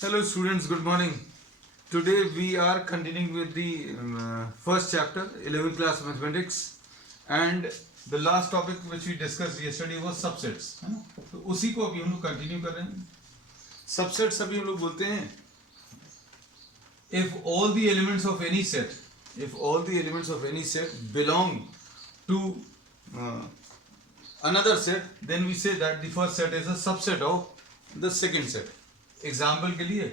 Hello students, good morning. Today we are continuing with the first chapter, 11th class mathematics, and the last topic which we discussed yesterday was subsets, है ना? तो उसी को अभी हम लोग continue कर रहे हैं. Subsets अभी हम लोग बोलते हैं if all the elements of any set belong to another set, then we say that the first set is a subset of the second set. Example के लिए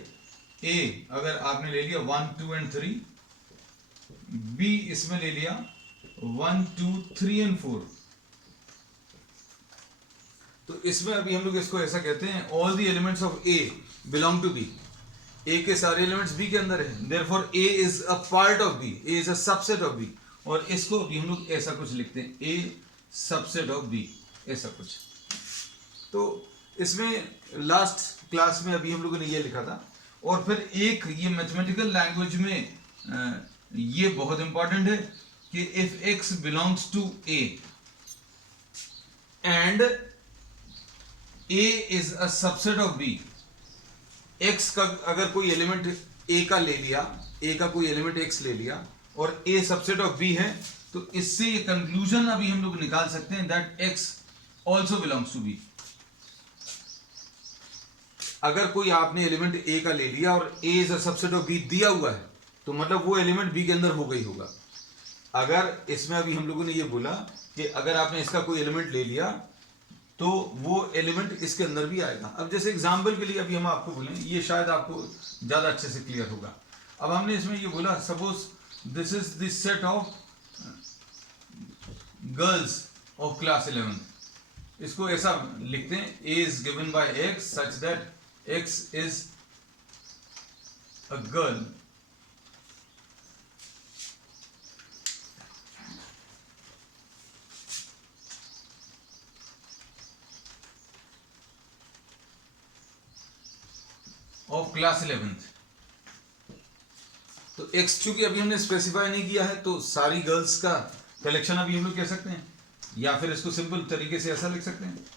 A अगर आपने ले लिया 1, 2 and 3, B इसमें ले लिया 1, 2, 3 and 4, तो इसमें अभी हम लोग इसको ऐसा कहते हैं all the elements of A belong to B. A के सारे एलिमेंट्स B के अंदर है, therefore A is a part of B, A is a subset of B. और इसको अभी हम लोग ऐसा कुछ लिखते हैं A subset of B, ऐसा कुछ. तो इसमें लास्ट क्लास में अभी हम लोगों ने ये लिखा था. और फिर एक ये मैथमेटिकल लैंग्वेज में ये बहुत इंपॉर्टेंट है कि if x belongs to A and A is a subset of B, x का अगर कोई एलिमेंट A का ले लिया, A का कोई एलिमेंट x ले लिया और A सबसेट ऑफ B है, तो इससे ये कंक्लूजन अभी हम लोग निकाल सकते हैं that x also belongs to B. अगर कोई आपने एलिमेंट A का ले लिया और A is a subset of B दिया हुआ है, तो मतलब वो एलिमेंट B के अंदर हो गई होगा. अगर इसमें अभी हम लोगों ने ये बोला कि अगर आपने इसका कोई एलिमेंट ले लिया तो वो एलिमेंट इसके अंदर भी आएगा. अब जैसे एग्जांपल के लिए अभी हम आपको बोलें, ये शायद आपको ज्यादा अच्छे से क्लियर होगा. अब हमने इसमें ये बोला suppose this is the set of girls of class 11. इसको ऐसा लिखते हैं A is given by X such that X is a girl of class 11th. तो X चूंकि अभी हमने स्पेसिफाई नहीं किया है, तो सारी गर्ल्स का कलेक्शन अभी हम लोग कह सकते हैं, या फिर इसको सिंपल तरीके से ऐसा लिख सकते हैं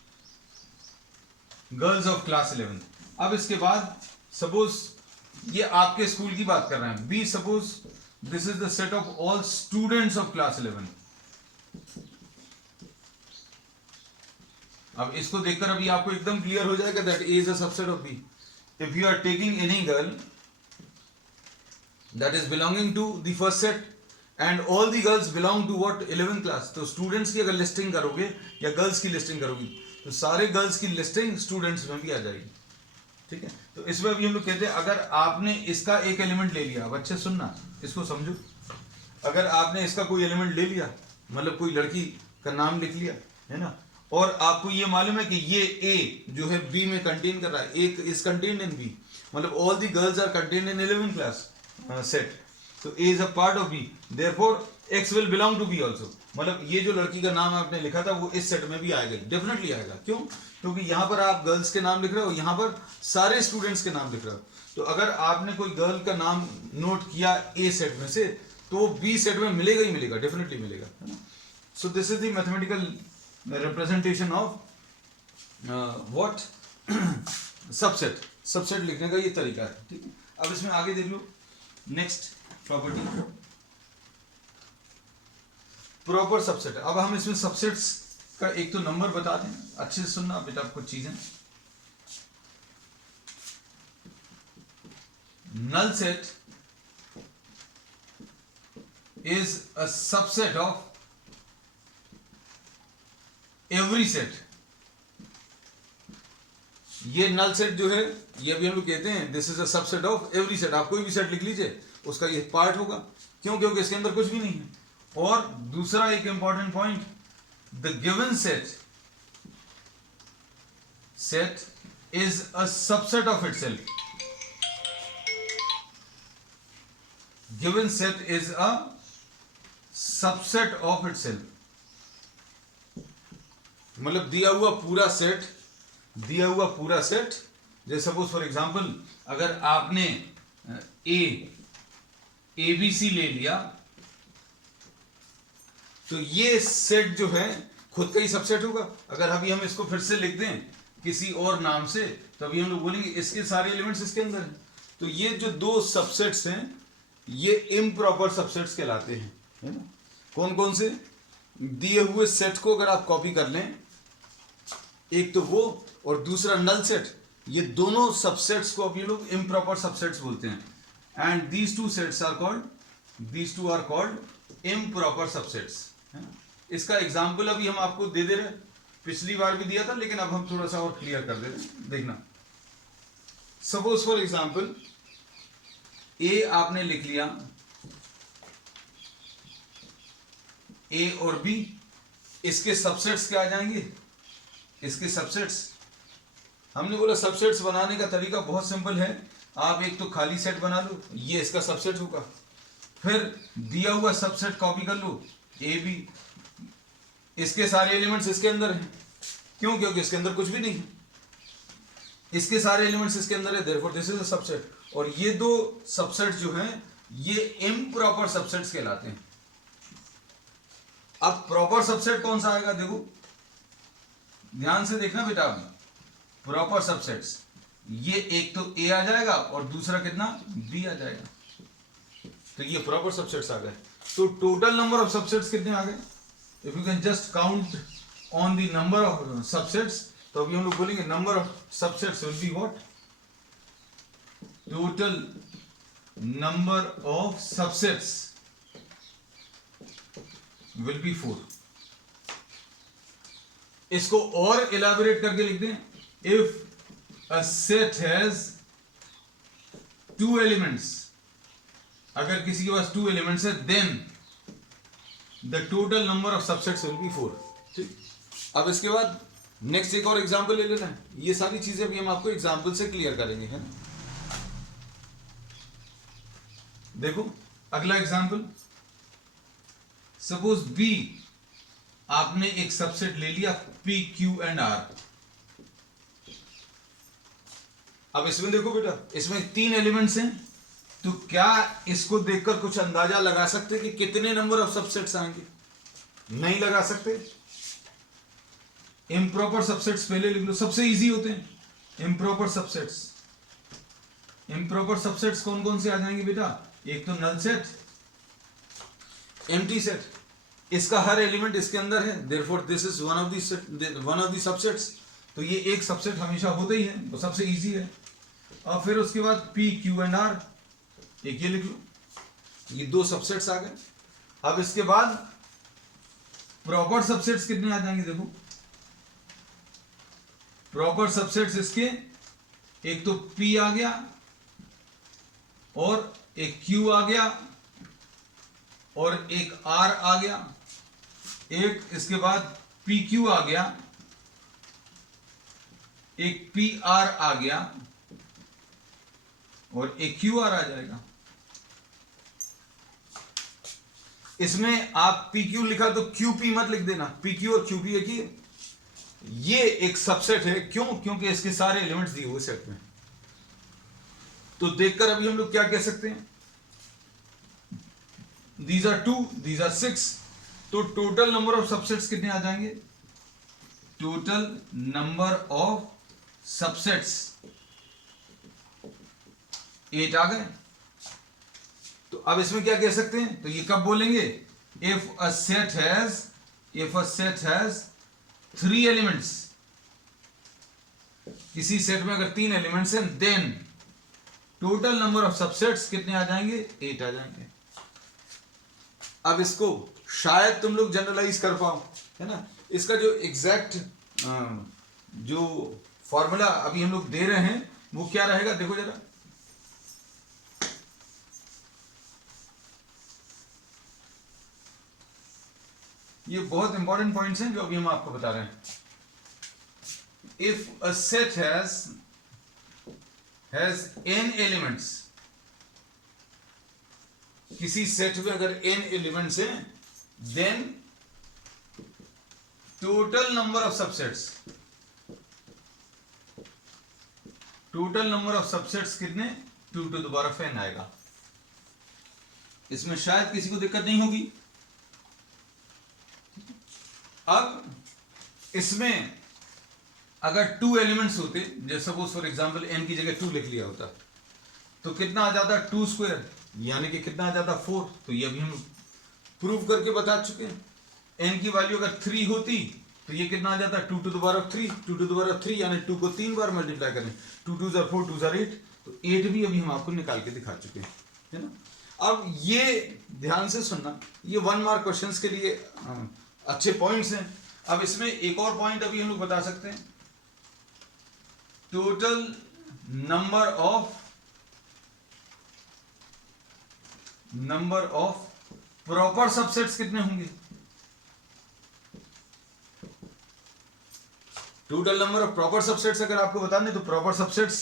गर्ल्स ऑफ क्लास 11. अब इसके बाद सपोज ये आपके स्कूल की बात कर रहे हैं, B suppose this is the set of all students of class 11. अब इसको देखकर अभी आपको एकदम क्लियर हो जाएगा that A is a subset of B. If you are taking any girl that is belonging to the first set and all the girls belong to what 11th class, तो students की अगर listing करोगे या girls की listing करोगे तो सारे girls की लिस्टिंग स्टूडेंट्स में भी आ जाएगी. ठीक है, तो इसमें अभी हम लोग कहते हैं अगर आपने इसका एक एलिमेंट ले लिया, अब अच्छे सुनना, इसको समझो. अगर आपने इसका कोई एलिमेंट ले लिया, मतलब कोई लड़की का नाम लिख लिया, है ना, और आपको ये मालूम है कि ये A जो है B में कंटेन कर रहा है, एक इज कंटेन्ड इन B, मतलब all the girls are contained in 11th class set, तो A is a part of B, therefore X will belong to B also. मतलब ये जो लड़की का नाम आपने लिखा था वो इस सेट में भी आएगा, डेफिनेटली आएगा. क्यों? क्योंकि यहाँ पर आप गर्ल्स के नाम लिख रहे हो, यहाँ पर सारे स्टूडेंट्स के नाम लिख रहे हो. तो अगर आपने कोई गर्ल का नाम नोट किया A सेट में से, तो B सेट में मिलेगा ही मिलेगा, डेफिनेटली मिलेगा, है ना. सो this is the mathematical representation of what subset. Subset लिखने का ये तरीका है. ठीक है, अब इसमें आगे देख लो. Next property proper subset. अब हम इसमें सबसेट्स का एक तो नंबर बता दें, अच्छे से सुनना बेटा कुछ चीजें. Null set is a subset of every set. ये नल सेट जो है ये भी हम लोग कहते हैं this is a subset of every set. आप कोई भी सेट लिख लीजिए, उसका ये पार्ट होगा. क्यों? क्योंकि इसके अंदर कुछ भी नहीं है. और दूसरा एक important point, the given set is a subset of itself. Given set is a subset of itself, मतलब दिया हुआ पूरा सेट. जैसे सपोज फॉर एग्जांपल अगर आपने ABC ले लिया, तो ये सेट जो है खुद का ही सबसेट होगा. अगर अभी हम इसको फिर से लिख दें किसी और नाम से, तो अभी हम लोग बोलेंगे इसके सारे एलिमेंट्स इसके अंदर हैं। तो ये जो दो सबसेट्स हैं ये इम्प्रॉपर सबसेट्स कहलाते हैं, है ना। कौन कौन से? दिए हुए सेट को अगर आप कॉपी कर लें, एक तो वो और दूसरा नल सेट, ये दोनों सबसेट्स को अभी लोग इम्प्रॉपर सबसेट्स बोलते हैं। And these two sets are called, these two are called improper subsets, है ना। इसका एग्जाम्पल अभी हम आपको दे रहे हैं, पिछली बार भी दिया था लेकिन अब हम थोड़ा सा और क्लियर कर दे रहे हैं। देखना, सपोज फॉर एग्जाम्पल ए आपने लिख लिया, ए और बी, इसके सबसेट्स क्या आ जाएंगे? इसके सबसेट्स, हमने बोला सबसेट्स बनाने का तरीका बहुत सिंपल है। आप एक तो खाली सेट बना लो, ये इसका सबसेट होगा, फिर दिया हुआ सबसेट कॉपी कर लो, ए बी, इसके सारे एलिमेंट्स इसके अंदर हैं। क्यों? क्योंकि इसके अंदर कुछ भी नहीं है, इसके सारे एलिमेंट्स इसके अंदर है, therefore this is a subset. और ये दो सबसेट जो हैं ये इम्प्रॉपर सबसेट्स कहलाते हैं। अब प्रॉपर सबसेट कौन सा आएगा? देखो ध्यान से देखना बेटा, अभी प्रॉपर सबसेट्स, ये एक तो ए आ जाएगा और दूसरा कितना? बी आ जाएगा। तो ये प्रॉपर सबसेट्स आ गए। तो टोटल नंबर ऑफ सबसेट्स कितने आ गए? If you can just count on the number of subsets, तो अभी हम लोग बोलेंगे number of subsets will be what? Total number of subsets will be 4। इसको और इलैबोरेट करके लिख दें, if a set has 2 elements, अगर किसी के पास 2 एलिमेंट्स है, then the total number of subsets will be 4। ठीक, अब इसके बाद नेक्स्ट एक और एग्जांपल ले लेना है। ये सारी चीजें भी हम आपको एग्जांपल से क्लियर करेंगे, है ना। देखो अगला एग्जांपल, सपोज बी, आपने एक सबसेट ले लिया पी क्यू एंड आर। अब इसमें देखो बेटा, इसमें 3 एलिमेंट्स हैं, तो क्या इसको देखकर कुछ अंदाजा लगा सकते कि कितने नंबर ऑफ सबसेट्स आएंगे? नहीं लगा सकते। इम्प्रॉपर सबसेट्स पहले लिख लो, सबसे इजी होते हैं इम्प्रॉपर सबसेट्स। इम्प्रॉपर सबसेट्स कौन कौन से आ जाएंगे बेटा? एक तो नल सेट, एम्प्टी सेट, इसका हर एलिमेंट इसके अंदर है, therefore this is one of the subsets. तो ये एक सबसेट हमेशा होता ही है, वो सबसे इजी है। और फिर उसके बाद पी क्यू एंड आर, एक ये लिख लो, ये 2 सबसेट्स आ गए। अब इसके बाद प्रॉपर सबसेट्स कितने आ जाएंगे? देखो प्रॉपर सबसेट्स इसके, एक तो P आ गया और एक Q आ गया और एक R आ गया, एक इसके बाद PQ आ गया, एक PR आ गया और एक QR आ जाएगा। इसमें आप PQ लिखा तो QP मत लिख देना, PQ और QP एक ही है। ये एक सबसेट है, क्यों? क्योंकि इसके सारे एलिमेंट्स दिए हुए सेट में। तो देखकर अभी हम लोग क्या कह सकते हैं? These are 2, these are 6। तो टोटल नंबर ऑफ सबसेट्स कितने आ जाएंगे? टोटल नंबर ऑफ सबसेट्स 8 आ गए। तो अब इसमें क्या कह सकते हैं? तो ये कब बोलेंगे? If a set has 3 elements, किसी सेट में अगर 3 एलिमेंट्स हैं, then total number of subsets कितने आ जाएंगे? 8 आ जाएंगे। अब इसको शायद तुम लोग जनरलाइज कर पाओ, है ना। इसका जो एग्जैक्ट जो फॉर्मूला अभी हम लोग दे रहे हैं वो क्या रहेगा? देखो जरा, ये बहुत इंपॉर्टेंट पॉइंट्स हैं जो अभी हम आपको बता रहे हैं। If a set has n elements, किसी सेट में अगर n एलिमेंट्स हैं, then total number of subsets, total number of subsets कितने? 2 to the power of n आएगा। इसमें शायद किसी को दिक्कत नहीं होगी। अब इसमें अगर 2 एलिमेंट्स होते, जैसे सपोज फॉर एग्जांपल n की जगह 2 लिख लिया होता, तो कितना आ जाता 2 स्क्वायर, यानी कि कितना आ जाता 4। तो ये अभी हम प्रूव करके बता चुके हैं। n की वैल्यू अगर 3 होती तो ये कितना आ जाता 2 to the power of 3, 2 to the power of 3 यानी 2 को 3 बार मल्टीप्लाई करें, 2 2 4 2 8, तो 8 भी अभी हम आपको निकाल के दिखा चुके हैं, है ना। अब ये ध्यान से सुनना, ये 1 मार्क क्वेश्चंस के लिए अच्छे पॉइंट्स हैं। अब इसमें एक और पॉइंट अभी हम लोग बता सकते हैं, total number of proper subsets कितने होंगे। Total number of proper subsets अगर आपको बताने, तो प्रॉपर सबसेट्स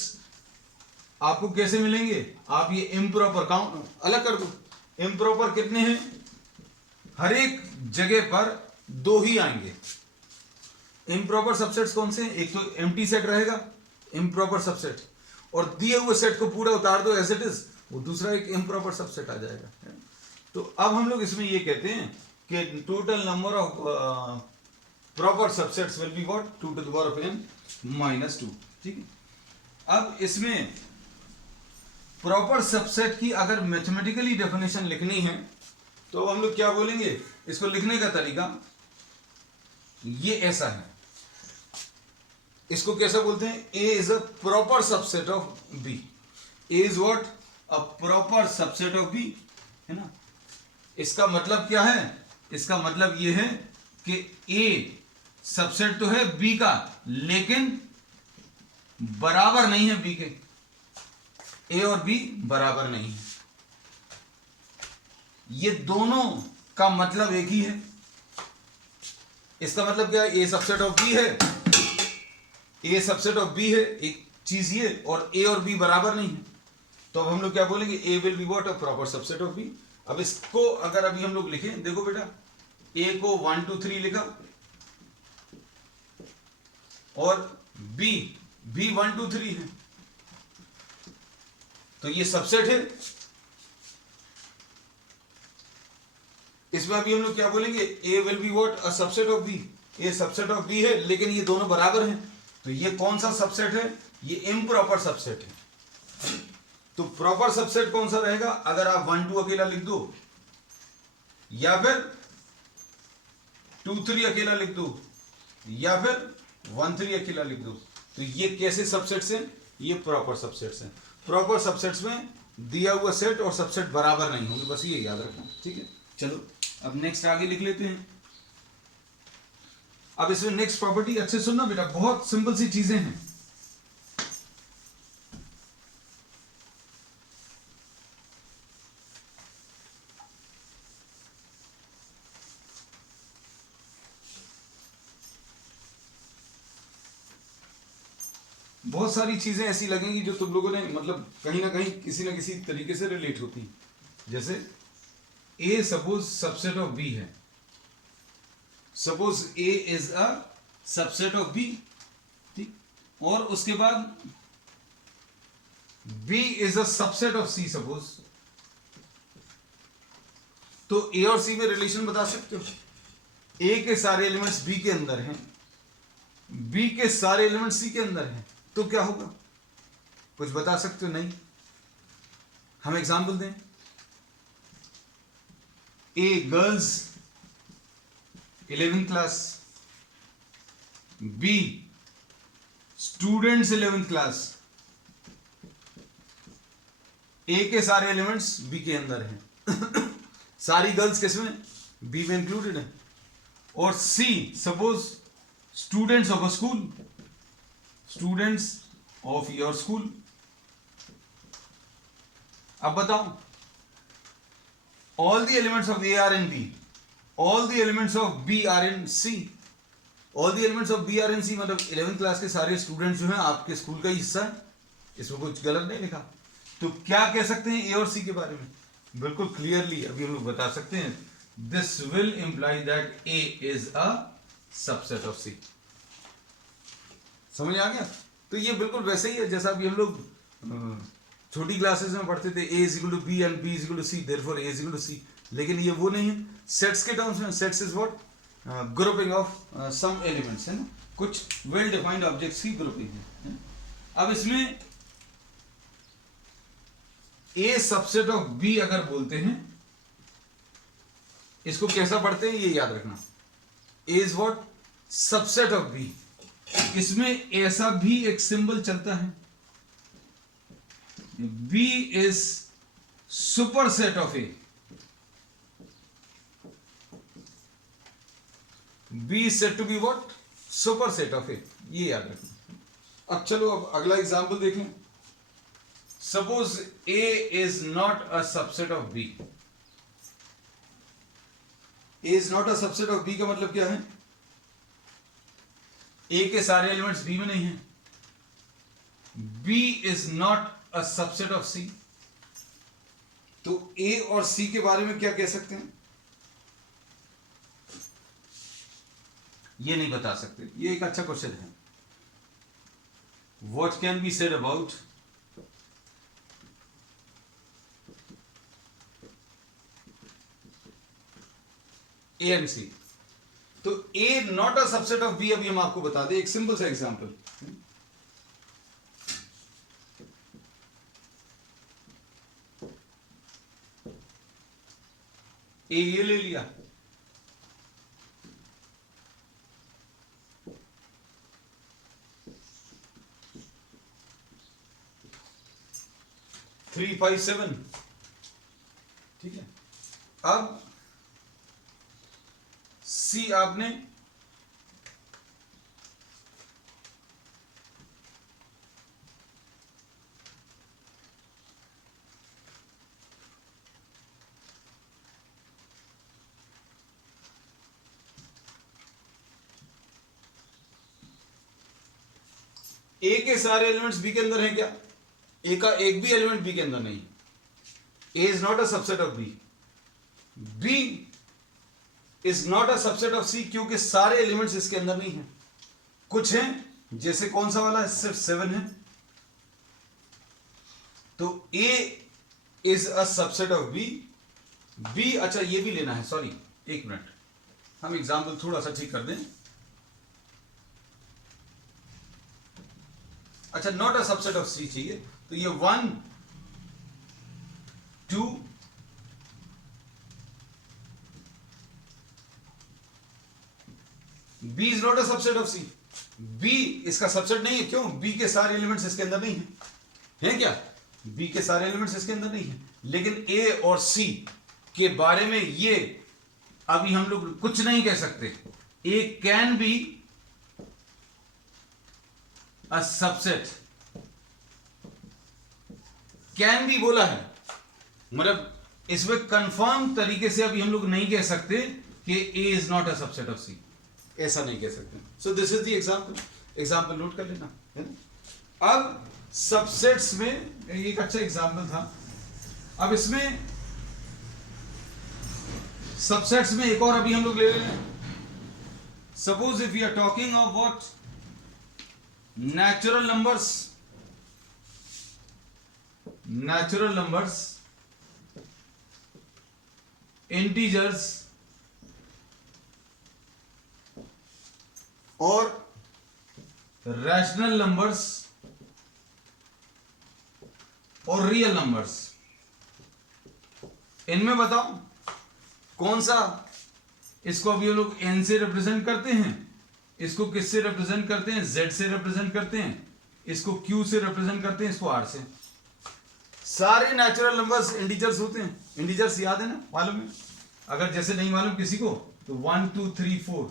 आपको कैसे मिलेंगे, आप ये इम्प्रॉपर काउंट अलग कर दो। इम्प्रॉपर कितने हैं, हर एक जगह पर 2 ही आएंगे। इम्प्रॉपर सबसेट्स कौन से हैं, एक तो एम्प्टी सेट रहेगा इम्प्रॉपर सबसेट, और दिए हुए सेट को पूरा उतार दो एज इट इज, वो दूसरा एक इम्प्रॉपर सबसेट आ जाएगा। तो अब हम लोग इसमें ये कहते हैं कि total number of proper subsets will be what, 2 to the power of n - 2। ठीक है। अब इसमें प्रॉपर सबसेट की अगर मैथमेटिकली डेफिनेशन लिखनी है, तो अब हम लोग क्या बोलेंगे, इसको लिखने का तरीका ये ऐसा है। इसको कैसा बोलते हैं, A is a proper subset of B। A is what, a proper subset of B, है ना। इसका मतलब क्या है, इसका मतलब ये है कि A सबसेट तो है B का, लेकिन बराबर नहीं है B के। A और B बराबर नहीं है, ये दोनों का मतलब एक ही है। इसका मतलब क्या है, A सबसेट ऑफ B है, A सबसेट ऑफ B है, एक चीज ये, और A और B बराबर नहीं है। तो अब हम लोग क्या बोलेंगे, A will be what, a proper subset of B। अब इसको अगर अभी हम लोग लिखें, देखो बेटा, A को 1 2 3 लिखा, और B भी 1 2 3 है, तो ये सबसेट है। इसमें अभी हम लोग क्या बोलेंगे, A will be what, a subset of B। A subset of B है, लेकिन ये दोनों बराबर हैं, तो ये कौन सा सबसेट है, ये इम्प्रॉपर सबसेट है। तो प्रॉपर सबसेट कौन सा रहेगा, अगर आप 1 2 अकेला लिख दो, या फिर 2 3 अकेला लिख दो, या फिर 1 3 अकेला लिख दो, तो ये कैसे सबसेट्स हैं, ये प्रॉपर सबसेट्स हैं। प्रॉपर सबसेट्स में दिया हुआ सेट और सबसेट बराबर नहीं होंगे, बस ये याद रखना, ठीक है। चलो अब नेक्स्ट आगे लिख लेते हैं। अब इसमें नेक्स्ट प्रॉपर्टी अच्छे सुनना बेटा, बहुत सिंपल सी चीजें हैं। बहुत सारी चीजें ऐसी लगेंगी जो तुम लोगों ने मतलब कहीं ना कहीं किसी ना किसी तरीके से रिलेट होती हैं। जैसे A suppose subset of B है, suppose A is a subset of B, ठीक, और उसके बाद B is a subset of C suppose, तो A और C में रिलेशन बता सकते हो। A के सारे एलिमेंट्स B के अंदर हैं, B के सारे एलिमेंट्स C के अंदर हैं, तो क्या होगा, कुछ बता सकते हो? नहीं। हम एग्जांपल दें, A girls 11th class, B students 11th class. A के सारे एलिमेंट्स B के अंदर हैं सारी गर्ल्स किसमें, B में इंक्लूडेड है। और C suppose students of a school, students of your school. अब बताओ, all the elements of A are in B, all the elements of B are in C, all the elements of B are in C, मतलब 11th class के सारे students जो हैं आपके school का ही हिस्सा है, इसमें कुछ गलत नहीं लिखा। तो क्या कह सकते हैं A और C के बारे में, बिल्कुल क्लियरली अभी हम लोग बता सकते हैं, this will imply that A is a subset of C। समझ आ गया? तो ये बिल्कुल वैसे ही है जैसा अभी हम लोग छोटी क्लासेस में पढ़ते थे, A is equal to B and B is equal to C, therefore A is equal to C। लेकिन ये वो नहीं है सेट्स के टर्म्स में। Sets is what, grouping of some elements, है ना। कुछ वेल डिफाइंड ऑब्जेक्ट्स की ग्रुपिंग है। अब इसमें ए सबसेट ऑफ बी अगर बोलते हैं, इसको कैसा पढ़ते हैं ये याद रखना। A is what? Subset of B. इसमें ऐसा भी एक सिंबल चलता है, B is superset of A. B is said to be what? Superset of A, ये याद रखना। अब चलो अब अगला एग्जांपल देखें। Suppose A is not a subset of B. A is not a subset of B का मतलब क्या है? ए के सारे एलिमेंट्स बी में नहीं है। B is not a subset of C. तो ए और सी के बारे में क्या कह सकते हैं? ये नहीं बता सकते। ये एक अच्छा क्वेश्चन है। What can be said about A and C? तो A not a subset of B, अभी हम आपको बता दें एक सिंपल सा एग्जांपल। ए ये ले लिया, थ्री 5 7, ठीक है। अब सी आपने ए के सारे एलिमेंट्स बी के अंदर हैं क्या? ए का एक भी एलिमेंट बी के अंदर नहीं। A is not a subset of B. B is not a subset of C, क्योंकि सारे एलिमेंट्स इसके अंदर नहीं है। कुछ हैं, जैसे कौन सा वाला है? सिर्फ 7 है। तो A is a subset of B. B, अच्छा ये भी लेना है, सॉरी एक मिनट, हम एग्जाम्पल थोड़ा सा ठीक कर दें। अच्छा, not a subset of C चाहिए, तो ये 1 2 B is not a subset of C. B इसका सबसेट नहीं है। क्यों? बी के सारे एलिमेंट्स इसके अंदर नहीं है। हैं क्या? बी के सारे एलिमेंट्स इसके अंदर नहीं है। लेकिन ए और सी के बारे में ये अभी हम लोग कुछ नहीं कह सकते। A can be a subset, can be बोला है, मतलब इसमें कंफर्म तरीके से अभी हम लोग नहीं कह सकते कि A is not a subset of C, ऐसा नहीं कह सकते। So this is the example. Example note कर लेना है ना। अब सबसेट्स में एक अच्छा एग्जांपल था। अब इसमें सबसेट्स में एक और अभी हम लोग ले रहे हैं। Suppose if you are talking of what? natural numbers, integers और rational numbers और रियल नंबर्स। इनमें बताओ कौन सा? इसको अभी हम लोग n से रिप्रेजेंट करते हैं, इसको किससे रिप्रेजेंट करते हैं? z से रिप्रेजेंट करते हैं, इसको q से रिप्रेजेंट करते हैं, इसको r से। सारे नेचुरल नंबर्स इंटीजर्स होते हैं। इंटीजर्स याद है ना, मालूम है? अगर जैसे नहीं मालूम किसी को तो 1 2 3 4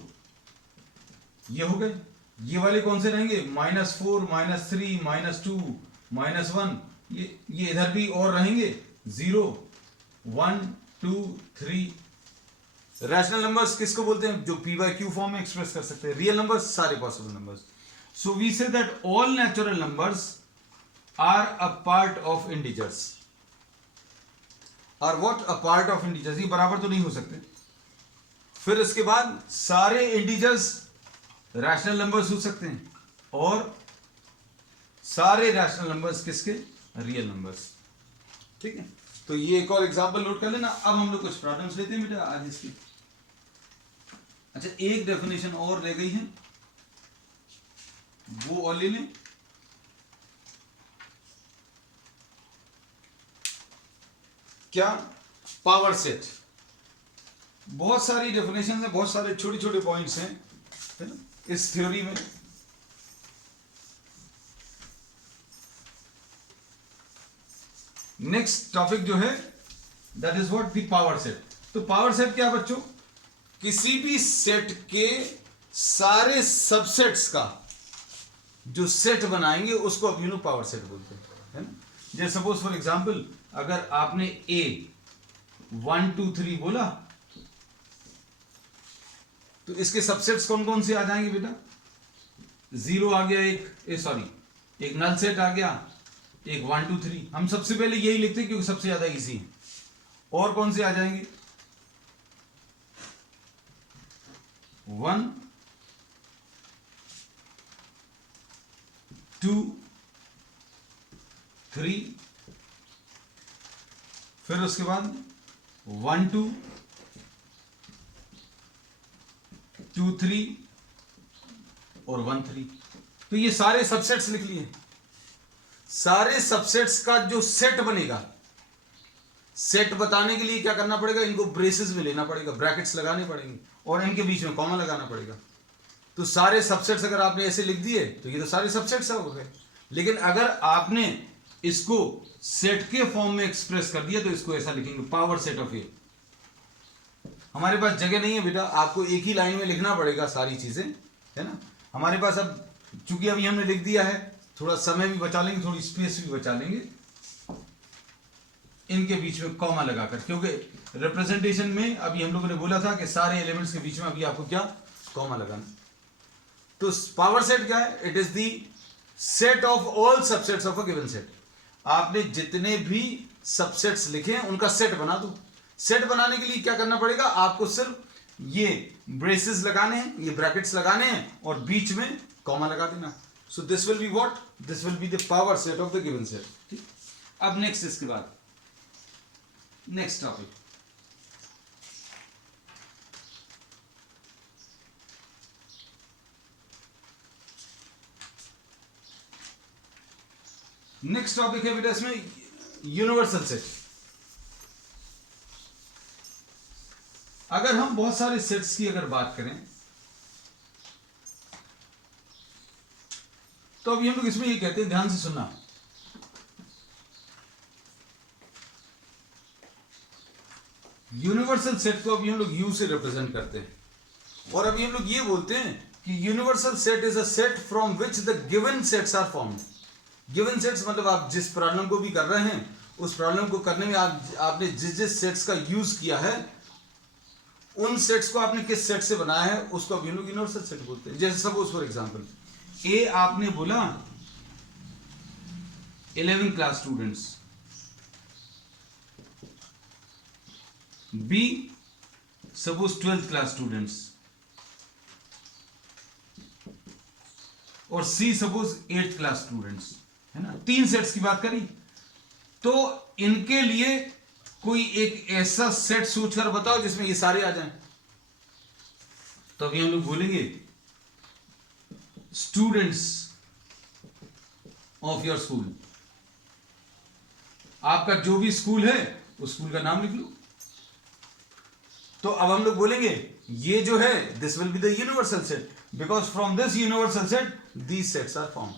ये हो गए। ये वाले कौन से रहेंगे? -4 -3 -2 -1। ये इधर भी और रहेंगे 0 1 2 3। रैशनल नंबर्स किसको बोलते हैं? जो p by q फॉर्म में एक्सप्रेस कर सकते हैं। रियल नंबर्स सारे possible numbers. So we say that all natural numbers are a part of integers. Are what? A part of integers. ये बराबर तो नहीं हो सकते। फिर इसके बाद सारे इंटीजर्स रैशनल नंबर्स हो सकते हैं और सारे रैशनल नंबर्स किसके? Real numbers. ठीक है, तो ये एक और एग्जांपल नोट कर लेना। अब हम लोग कुछ प्रॉब्लम्स लेते हैं बेटा आज इसकी। अच्छा, एक डेफिनेशन और रह गई है, वो और ले लें। क्या? Power set. बहुत सारी डेफिनेशन है, बहुत सारे छोटे छोटे पॉइंट्स हैं, है ना, इस थ्योरी में। नेक्स्ट टॉपिक जो है that is what the power set. तो पावर सेट क्या बच्चों? किसी भी सेट के सारे सबसेट्स का जो सेट बनाएंगे उसको अब लोग पावर सेट बोलते हैं, है ना। जैसे सपोज फॉर एग्जांपल अगर आपने ए 1 2 3 बोला तो इसके सबसेट्स कौन कौन से आ जाएंगे बेटा? 0 आ गया, एक नल सेट आ गया, एक 1 2 3। हम सबसे पहले यही लिखते हैं क्योंकि सबसे ज्यादा इजी है। और कौन से आ जाएंगे? 1 2 3, फिर उसके बाद 1 2 2 3 और 1 3। तो ये सारे सबसेट्स लिख लिए। सारे सबसेट्स का जो सेट बनेगा, सेट बताने के लिए क्या करना पड़ेगा? इनको ब्रेसेस में लेना पड़ेगा, ब्रैकेट्स लगाने पड़ेंगे और इनके बीच में कॉमा लगाना पड़ेगा। तो सारे सबसेट्स अगर आपने ऐसे लिख दिए तो ये तो सारे सबसेट्स हो गए। लेकिन अगर आपने इसको सेट के फॉर्म में एक्सप्रेस कर दिया तो इसको ऐसा लिखेंगे, पावर सेट ऑफ ए। हमारे पास जगह नहीं है बेटा, आपको एक ही लाइन में लिखना पड़ेगा सारी चीजें, है ना। हमारे पास अब चूंकि अभी हमने लिख दिया है, थोड़ा समय भी बचा लेंगे, थोड़ी स्पेस भी बचा लेंगे इनके बीच में कॉमा लगाकर, क्योंकि रिप्रेजेंटेशन में अभी हम लोगों ने बोला था कि सारे एलिमेंट्स के बीच में अभी आपको क्या कॉमा लगाना। तो पावर सेट क्या है? It is the set of all subsets of a given set. आपने जितने भी सबसेट्स लिखे हैं उनका सेट बना दो। सेट बनाने के लिए क्या करना पड़ेगा? आपको सिर्फ ये ब्रेसेस लगाने हैं, ये ब्रैकेट्स लगाने हैं और बीच में कॉमा लगा देना। So this will be what? This will be the power set of the given set. ठीक। अब नेक्स्ट, इसके बाद नेक्स्ट टॉपिक, नेक्स्ट टॉपिक है बेटा इसमें यूनिवर्सल सेट। अगर हम बहुत सारे सेट्स की अगर बात करें तो अभी हम लोग इसमें ये कहते हैं, ध्यान से सुनना, यूनिवर्सल सेट को अभी हम लोग यू से रिप्रेजेंट करते हैं और अभी हम लोग ये बोलते हैं कि universal set is a set from which the given sets are formed. Given sets मतलब आप जिस प्रॉब्लम को भी कर रहे हैं उस प्रॉब्लम को करने में आपने जिस जिस सेट्स का यूज किया है उन सेट्स को आपने किस सेट से बनाया है उसको अभी हम लोग यूनिवर्सल सेट बोलते हैं। जैसे सपोज फॉर एग्जांपल ए आपने बोला 11 class students, B suppose 12th class students और C suppose 8th class students, है ना। 3 सेट्स की बात करी तो इनके लिए कोई एक ऐसा सेट सोचकर बताओ जिसमें ये सारे आ जाएं। तो अभी हम लोग बोलेंगे स्टूडेंट्स ऑफ योर स्कूल। आपका जो भी स्कूल है उस स्कूल का नाम लिख लो। तो अब हम लोग बोलेंगे ये जो है this will be the universal set because from this universal set these sets are formed.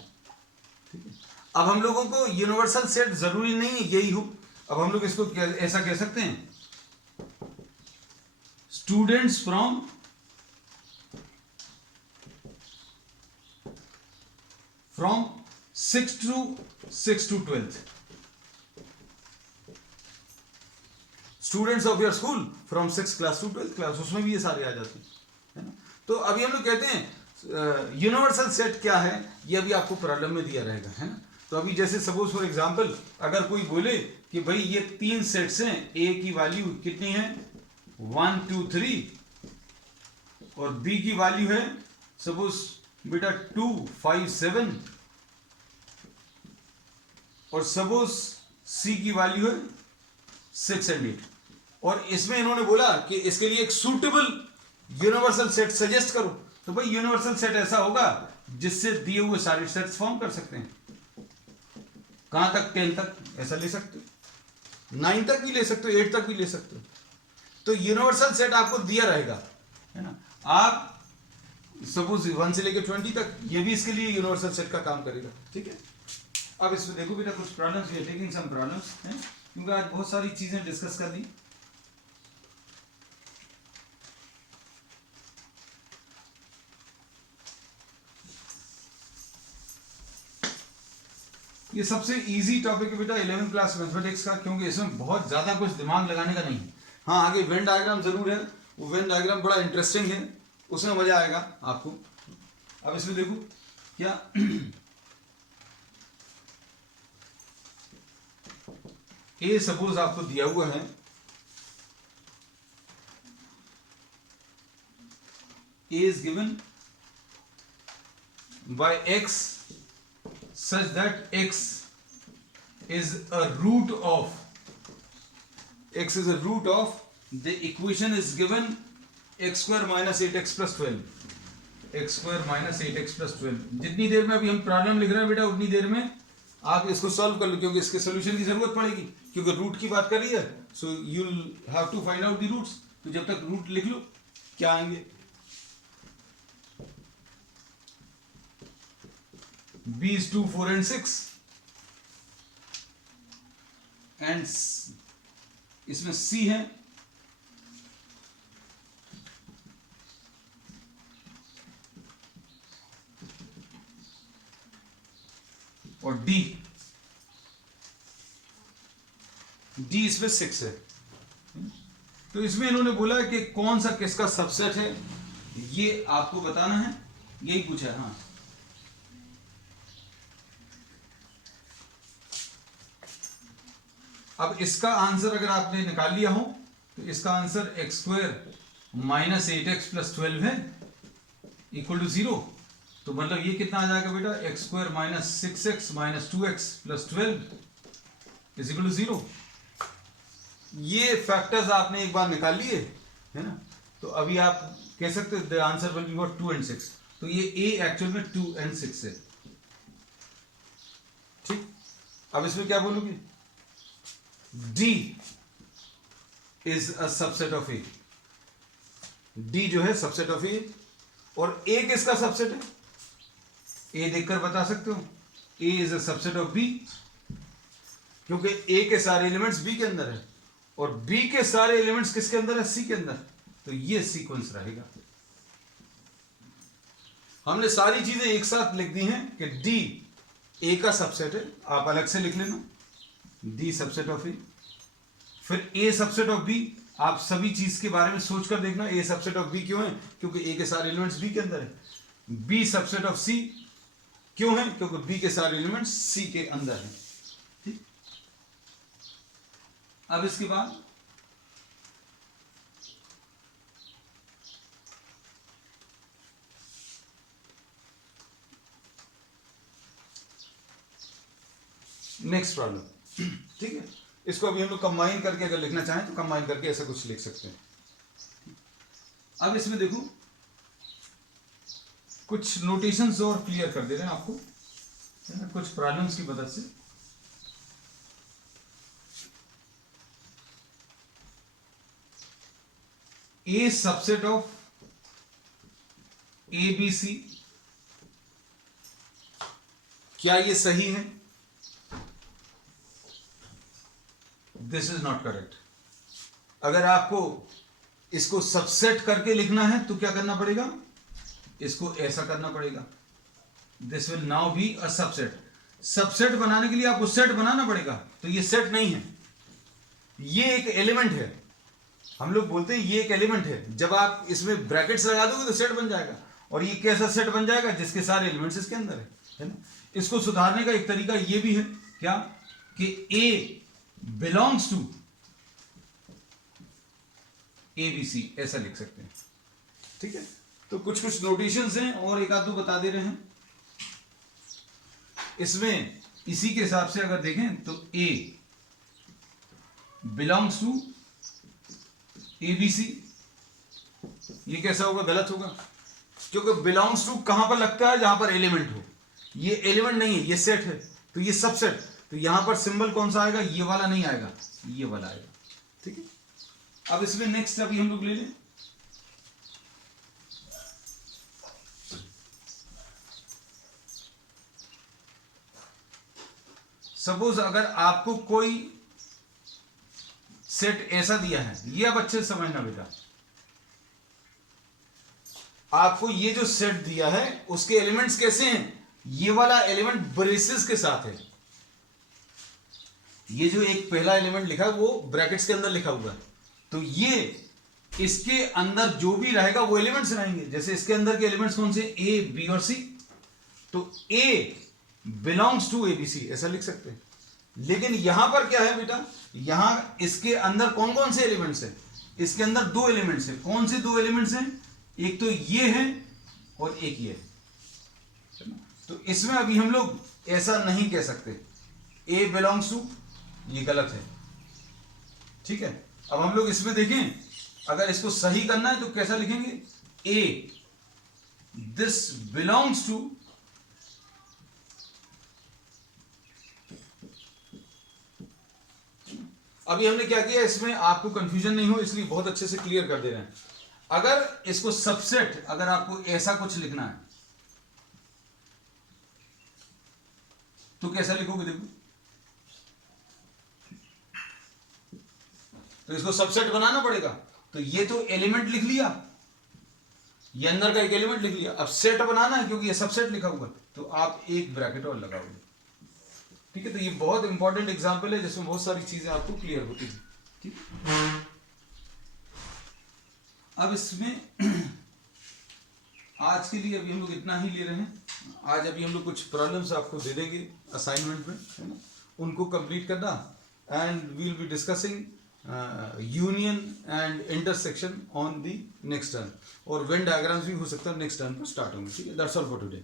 ठीक है। अब हम लोगों को यूनिवर्सल सेट जरूरी नहीं है यही हो, अब हम लोग इसको ऐसा कह सकते हैं, students from from 6 to 12th, students of your school from 6th class to 12th class, उसमें भी ये सारे आ जाते हैं, है ना। तो अभी हम लोग कहते हैं यूनिवर्सल सेट क्या है ये अभी आपको प्रॉब्लम में दिया रहेगा, है ना। तो अभी जैसे सपोज फॉर एग्जांपल अगर कोई बोले कि भाई ये 3 सेट्स हैं, ए की वैल्यू कितनी है 1 2 3 और बी की वैल्यू है सपोज बेटा 2 5 7 और सपोज सी की वैल्यू है 6 और 8 और इसमें इन्होंने बोला कि इसके लिए एक सूटेबल यूनिवर्सल सेट सजेस्ट करो। तो भाई यूनिवर्सल सेट ऐसा होगा जिससे दिए हुए सारे सेट्स फॉर्म कर सकते हैं। कहां तक? 10 तक ऐसा ले सकते हो, 9 तक भी ले सकते हो, 8 तक भी ले सकते हो। तो यूनिवर्सल सेट आपको दिया रहेगा, है ना। आप सपोज 1 से लेकर 20 तक, ये भी इसके लिए यूनिवर्सल सेट का काम करेगा, ठीक है। अब इसमें देखो बेटा कुछ problems, we are taking some problems हैं, क्योंकि आज बहुत सारी चीजें डिस्कस कर ली। ये सबसे इजी टॉपिक है बेटा 11th क्लास मैथमेटिक्स का, क्योंकि इसमें बहुत ज्यादा कुछ दिमाग लगाने का नहीं है। हाँ, आगे वेन डायग्राम जरूर है, वो वेन डायग्राम बड़ा इंटरेस्टिंग है, उसमें मजा आएगा आपको। अब इसमें देखो क्या ए सपोज आपको दिया हुआ है, A is given by X such that x is a root of the equation is given x square minus 8x plus 12, x square minus 8x plus 12। जितनी देर में अभी हम प्रॉब्लम लिख रहे हैं बेटा, उतनी देर में आप इसको सॉल्व कर लो, क्योंकि इसके सॉल्यूशन की जरूरत पड़ेगी, क्योंकि रूट की बात कर रही है। So you will have to find out the roots. तो जब तक रूट लिख लो क्या आएंगे, b is 2, 4 and 6, and इसमें c है और d इसमें 6 है। तो इसमें इन्होंने बोला कि कौन सा किसका सबसेट है, ये आपको बताना है, यही पूछा है। हाँ, अब इसका आंसर अगर आपने निकाल लिया हो तो इसका answer x square minus 8x plus 12 है इक्वल टू 0। तो मतलब ये कितना आ जाएगा बेटा, x square minus 6x minus 2x plus 12 is equal to 0। ये फैक्टर्स आपने एक बार निकाल लिए, है ना। तो अभी आप कह सकते हो the answer will be what 2 and 6। तो ये a एक्चुअल में 2 and 6 है, ठीक। अब इसमें क्या बोलोगे, D is a subset of A। D जो है सबसेट ऑफ A, और A किसका सबसेट है, A देखकर बता सकते हो। A is a subset of B, क्योंकि A के सारे एलिमेंट्स B के अंदर है और B के सारे एलिमेंट्स किसके अंदर है, C के अंदर। तो ये सीक्वेंस रहेगा। हमने सारी चीजें एक साथ लिख दी हैं कि D A का सबसेट है, आप अलग से लिख लेना D सबसेट ऑफ A, फिर A सबसेट ऑफ B। आप सभी चीज के बारे में सोचकर देखना, A सबसेट ऑफ B क्यों है, क्योंकि A के सारे एलिमेंट्स B के अंदर है। B सबसेट ऑफ C क्यों है, क्योंकि B के सारे एलिमेंट्स C के अंदर है, ठीक। अब इसके बाद नेक्स्ट प्रॉब्लम, ठीक है। इसको अभी हम लोग कंबाइन करके अगर लिखना चाहें तो कंबाइन करके ऐसा कुछ लिख सकते हैं। अब इसमें देखो कुछ नोटेशंस और क्लियर कर दे रहे हैं आपको, है ना, कुछ प्रॉब्लम्स की मदद से। A subset of A B C, क्या ये सही है? This is not correct. अगर आपको इसको सबसेट करके लिखना है तो क्या करना पड़ेगा, इसको ऐसा करना पड़ेगा, this will now B a subset. Subset बनाने के लिए आपको सेट बनाना पड़ेगा, तो ये सेट नहीं है, ये एक एलिमेंट है। हम लोग बोलते हैं ये एक एलिमेंट है, जब आप इसमें ब्रैकेट्स लगा दोगे तो सेट बन जाएगा। और ये कैसा सेट बन जाएगा, जिसके सारे एलिमेंट्स इसके अंदर है ना। इसको सुधारने का एक तरीका ये भी है क्या, कि A बिलोंग्स टू ABC, ऐसा लिख सकते हैं, ठीक है। तो कुछ कुछ नोटेशंस हैं और एक आध दो बता दे रहे हैं इसमें। इसी के हिसाब से अगर देखें तो A बिलोंग्स टू ABC, ये कैसा होगा, गलत होगा। क्योंकि बिलोंग्स टू कहां पर लगता है, जहां पर एलिमेंट हो। ये एलिमेंट नहीं है, ये सेट है, तो ये सबसेट, तो यहां पर सिंबल कौन सा आएगा, ये वाला नहीं आएगा, ये वाला आएगा। ठीक है, अब इसमें नेक्स्ट अभी हम लोग ले लें, सपोज अगर आपको कोई सेट ऐसा दिया है, ये आप अच्छे से समझना बेटा, आपको ये जो सेट दिया है उसके एलिमेंट्स कैसे हैं, ये वाला एलिमेंट ब्रेसेस के साथ है। ये जो एक पहला एलिमेंट लिखा है वो ब्रैकेट्स के अंदर लिखा हुआ है, तो ये इसके अंदर जो भी रहेगा वो एलिमेंट्स रहेंगे। जैसे इसके अंदर के एलिमेंट्स कौन से, ए बी और सी, तो ए बिलोंग्स टू एबीसी ऐसा लिख सकते हैं। लेकिन यहां पर क्या है बेटा, यहां इसके अंदर कौन कौन से एलिमेंट्स हैं, इसके अंदर दो एलिमेंट्स हैं। कौन से दो एलिमेंट्स हैं, एक तो ये है और एक ये है। तो इसमें अभी हम लोग ऐसा नहीं कह सकते ए बिलोंग्स टू, ये गलत है। ठीक है, अब हम लोग इसमें देखें, अगर इसको सही करना है तो कैसा लिखेंगे, ए दिस बिलोंग्स टू अभी हमने क्या किया, इसमें आपको कंफ्यूजन नहीं हो इसलिए बहुत अच्छे से क्लियर कर दे रहे हैं। अगर इसको सबसेट, अगर आपको ऐसा कुछ लिखना है तो कैसा लिखोगे, देखो, तो इसको सबसेट बनाना पड़ेगा। तो ये तो एलिमेंट लिख लिया, ये अंदर का एक एलिमेंट लिख लिया, अब सेट बनाना है क्योंकि ये सबसेट लिखा हुआ, तो आप एक ब्रैकेट और लगाओगे। ठीक है, तो ये बहुत इंपॉर्टेंट एग्जांपल है जिसमें बहुत सारी चीजें आपको क्लियर होती है। ठीक है, अब इसमें आज के लिए अभी हम लोग इतना ही ले रहे हैं। आज अभी हम लोग कुछ प्रॉब्लम्स आपको दे देंगे असाइनमेंट में, है ना, उनको कंप्लीट करना, and we will be discussing union and intersection on the next term, और वेन डायग्राम्स भी हो सकता है नेक्स्ट टर्म पर स्टार्ट होंगे। ठीक है, दैट्स ऑल फॉर टुडे।